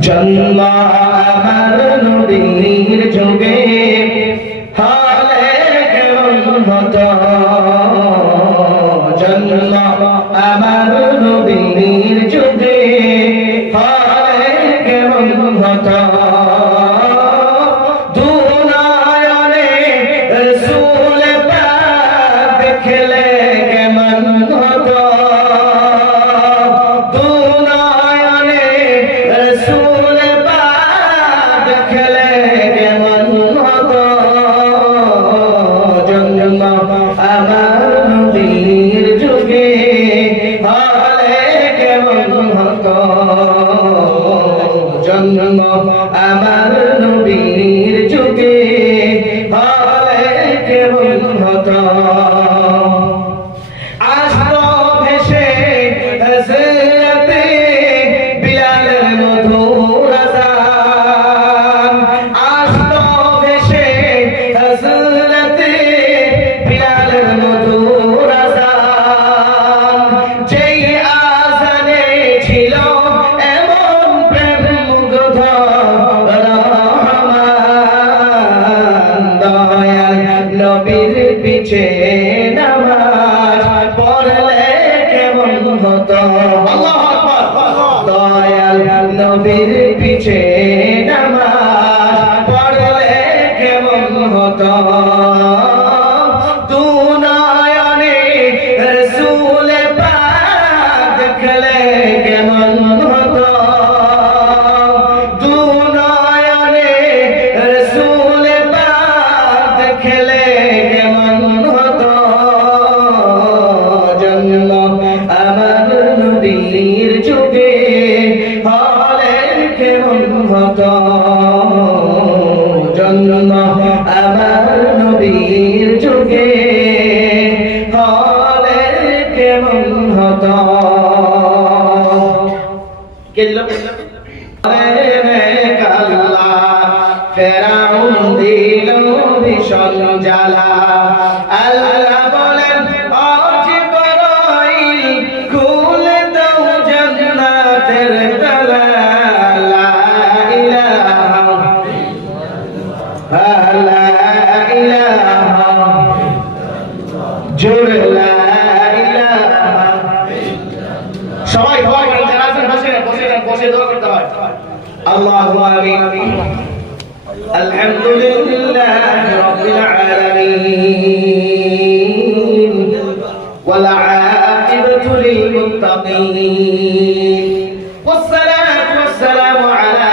জন্ম আমার নবীর যুগে মাতা দয়াল নবীর ভীষণ জ্বালা আল্লাহ বলেন সবাই সবাই যারা বসে বসে বসে দোয়া করতে হয়। আলহামদুলিল্লাহ। والعاقبة للمتقين. والصلاة والسلام على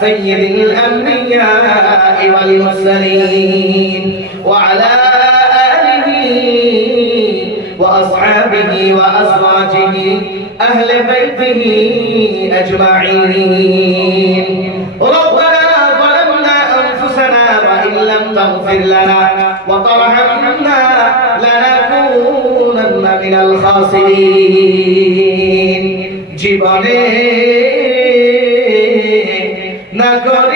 سيد الأنبياء والمرسلين. وعلى آله وأصحابه وأزواجه أهل بيته أجمعين. ربنا تغفر لنا وترحمنا لنكونن من الخاسرين জীবনে না করে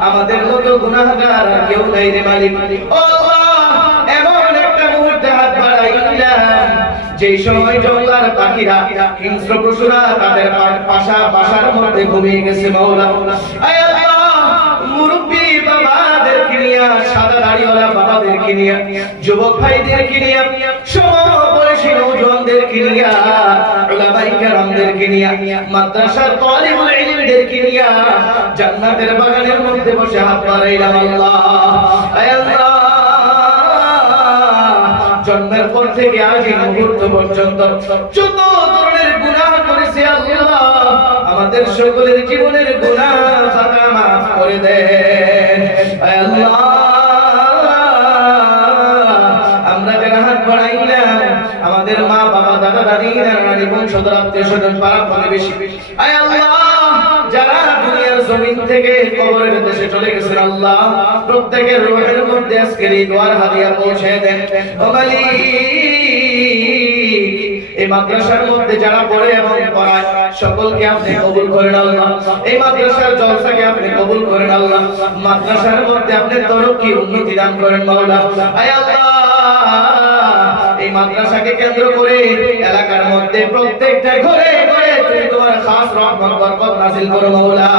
আমাদের মতো কেউ নাই রে মালিক। যেই সময় জঙ্গলার পাখিরা, হিংস্র পশুরা তাদের পাশা বাসার মধ্যে ঘুমিয়ে গেছে বাবাদেরকে নিয়ে, সাদা দাড়িওয়ালা বাবাদেরকে নিয়ে, যুবক ভাইদেরকে নিয়ে সমবয়সী নৌজওয়ানদেরকে নিয়ে, উলামায়ে কেরামদেরকে নিয়ে, মাদ্রাসার তালিবুল ইলমদেরকে নিয়ে, জান্নাতের বাগানের মধ্যে বসে হাত বাড়াইলাম আল্লাহ। জন্মের পর থেকে আজ এই মুহূর্ত পর্যন্ত যত ধরনের গুনাহ করেছে আল্লাহ, আমাদের সকলের জীবনের গুনাহ খাতা মাফ করে দেন আত্মীয় স্বজন আয় আল্লাহ, যারা দুনিয়ার জমিন থেকে কবরের দেশে চলে গেছেন, আল্লাহ, প্রত্যেকের মধ্যে এই দোয়ার পৌঁছে দেন। এই মাদ্রাসার মধ্যে যারা পড়ে এবং পড়ায়, সকলকে আপনি কবুল এই মাদ্রাসার জলসাকে আপনি কবুল আল্লাহ। মাদ্রাসার মধ্যে আপনি তরক্কি উন্নতি দান করেন, মাওলা। আয় আল্লাহ মাদ্রাসাকে কেন্দ্র করে এলাকার মধ্যে প্রত্যেকটা ঘরে ঘরে তুমি তোমার খাস রহমত, বরকত নাযিল করো মাওলা।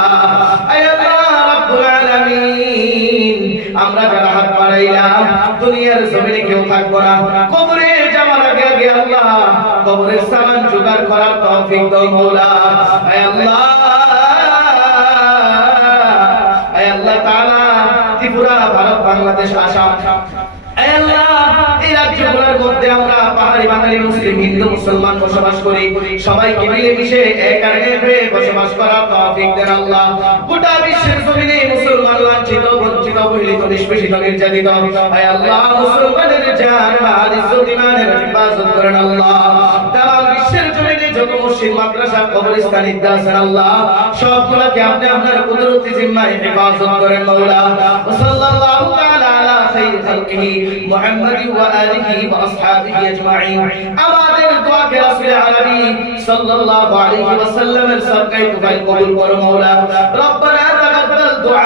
আল্লাহ রাব্বুল আলামিন। আমরা যারা হাত বাড়াইলাম, দুনিয়ার জমিনে কেউ থাকব না। কবরে যাওয়ার আগে আগে আল্লাহ কবরের সামান জোগাড় করার তৌফিক দাও মাওলা। আয় আল্লাহ। আয় আল্লাহ তাআলা ত্রিপুরা, ভারত, বাংলাদেশ, আসাম পাহাড়ি বাঙালি মুসলিম, হিন্দু, মুসলমান বসবাস করি। সবাইকে মিলেমিশে এক আগে হয়ে বসবাস করার তৌফিক দেন আল্লাহ। গোটা বিশ্বের জমিনে মুসলমান লাঞ্ছিত, বঞ্চিত অবহেলিত নিষ্পেষিত, নির্যাতিত। হায় আল্লাহ, মুসলমানের জান বাদ ইজ্জত ইমানের হেফাজত করেন আল্লাহ। তা বিশ্বের যত মসজিদ মাদ্রাসা কবরস্থান ইদ্দাসান আল্লাহ, সবগুলোকে আপনি আপনার কুদরতি জিম্মায় হেফাজত করেন মাওলা। সাল্লাল্লাহু তাআলা আলা সাইয়্যিদ খালকিহি মুহাম্মদ ওয়া আলিহি ওয়া আসহাবিহি আজমাইন। আমাদের দোয়াকে রাসূল আলামিন সাল্লাল্লাহু আলাইহি ওয়াসাল্লামের সবকাই কবুল করো মাওলা। রব্বানা তাকাব্বাল দুআ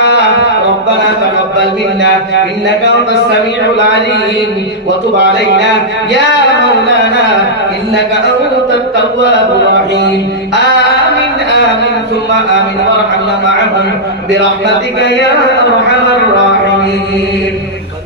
منا إنك أنت السميع العليم. وتب علينا يا مولانا إنك أنت التواب الرحيم. آمين آمين ثم آمين. وارحمنا معهم. برحمتك يا أرحم الراحمين.